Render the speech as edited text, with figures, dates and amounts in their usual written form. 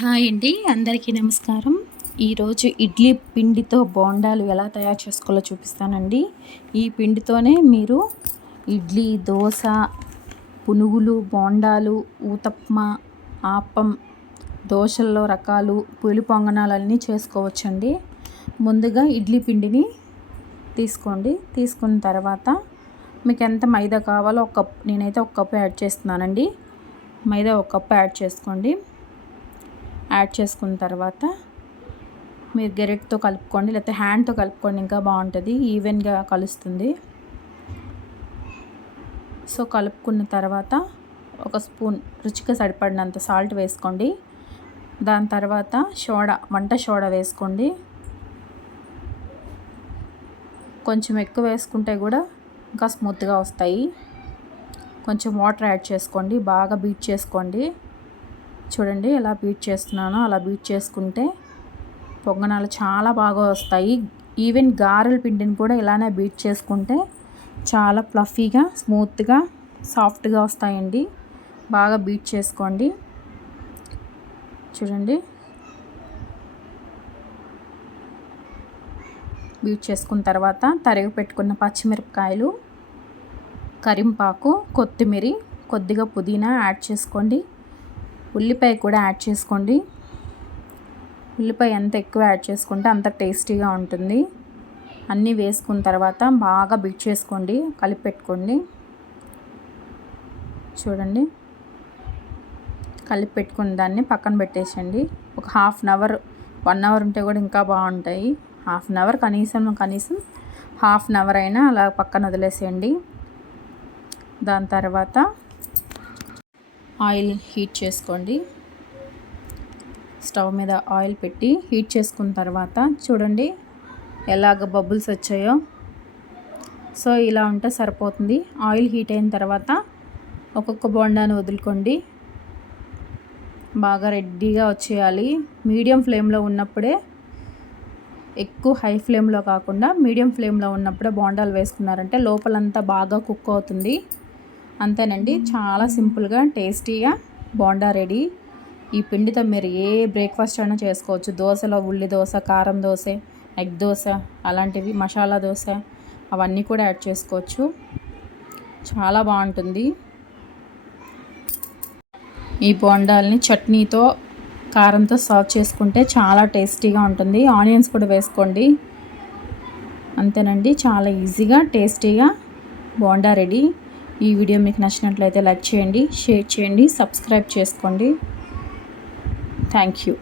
Hi అండి, అందరికీ నమస్కారం. ఈరోజు ఇడ్లీ పిండితో బోండాలు ఎలా తయారు చేసుకోవాలో చూపిస్తానండి. ఈ పిండితోనే మీరు ఇడ్లీ, దోశ, పునుగులు, బోండాలు, ఊతప్మా, ఆప్పం, దోశల్లో రకాలు, పులి పొంగనాలన్నీ చేసుకోవచ్చండి. ముందుగా ఇడ్లీ పిండిని తీసుకోండి. తీసుకున్న తర్వాత మీకు ఎంత మైదా కావాలో ఒక కప్, నేనైతే ఒక కప్పు యాడ్ చేస్తున్నానండి. మైదా ఒక కప్పు యాడ్ చేసుకోండి. యాడ్ చేసుకున్న తర్వాత మీరు గెరెట్తో కలుపుకోండి, లేకపోతే హ్యాండ్తో కలుపుకోండి, ఇంకా బాగుంటుంది, ఈవెన్గా కలుస్తుంది. సో కలుపుకున్న తర్వాత ఒక స్పూన్ రుచికి సరిపడినంత సాల్ట్ వేసుకోండి. దాని తర్వాత వంట సోడా వేసుకోండి. కొంచెం ఎక్కువ వేసుకుంటే కూడా ఇంకా స్మూత్గా వస్తాయి. కొంచెం వాటర్ యాడ్ చేసుకోండి, బాగా బీట్ చేసుకోండి. చూడండి ఎలా బీట్ చేస్తున్నానో అలా బీట్ చేసుకుంటే పొంగనాలు చాలా బాగా వస్తాయి. ఈవెన్ గారెల పిండిని కూడా ఇలానే బీట్ చేసుకుంటే చాలా ఫ్లఫీగా, స్మూత్గా, సాఫ్ట్గా వస్తాయండి. బాగా బీట్ చేసుకోండి. చూడండి బీట్ చేసుకున్న తర్వాత తరిగి పెట్టుకున్న పచ్చిమిరపకాయలు, కరింపాకు, కొత్తిమీర, కొద్దిగా పుదీనా యాడ్ చేసుకోండి. ఉల్లిపాయ కూడా యాడ్ చేసుకోండి. ఉల్లిపాయ ఎంత ఎక్కువ యాడ్ చేసుకుంటే అంత టేస్టీగా ఉంటుంది. అన్నీ వేసుకున్న తర్వాత బాగా బీట్ చేసుకోండి, కలిపి పెట్టుకోండి. చూడండి కలిపి పెట్టుకున్న దాన్ని పక్కన పెట్టేసండి. ఒక 1/2 అవర్, 1 అవర్ ఉంటే కూడా ఇంకా బాగుంటాయి. 1/2 అవర్ కనీసం 1/2 అవర్ అయినా అలా పక్కన వదిలేసేయండి. దాని తర్వాత ఆయిల్ హీట్ చేసుకోండి. స్టవ్ మీద ఆయిల్ పెట్టి హీట్ చేసుకున్న తర్వాత చూడండి ఎలాగ బబుల్స్ వచ్చాయో. సో ఇలా ఉంటే సరిపోతుంది. ఆయిల్ హీట్ అయిన తర్వాత ఒక్కొక్క బోండాను వదులుకోండి. బాగా రెడ్డిగా వచ్చేయాలి. మీడియం ఫ్లేమ్లో ఉన్నప్పుడే, ఎక్కువ హై ఫ్లేమ్లో కాకుండా మీడియం ఫ్లేమ్లో ఉన్నప్పుడే బోండాలు వేసుకున్నారంటే లోపలంతా బాగా కుక్ అవుతుంది. అంతేనండి, చాలా సింపుల్గా టేస్టీగా బోండా రెడీ. ఈ పిండితో మీరు ఏ బ్రేక్ఫాస్ట్ అయినా చేసుకోవచ్చు. దోశలో ఉల్లి దోశ, కారం దోశ, ఎగ్ దోశ, అలాంటివి, మసాలా దోశ, అవన్నీ కూడా యాడ్ చేసుకోవచ్చు. చాలా బాగుంటుంది. ఈ బోండాల్ని చట్నీతో, కారంతో సర్వ్ చేసుకుంటే చాలా టేస్టీగా ఉంటుంది. ఆనియన్స్ కూడా వేసుకోండి. అంతేనండి, చాలా ఈజీగా టేస్టీగా బోండా రెడీ. ఈ వీడియో మీకు నచ్చినట్లయితే లైక్ చేయండి, షేర్ చేయండి, సబ్స్క్రైబ్ చేసుకోండి. Thank you.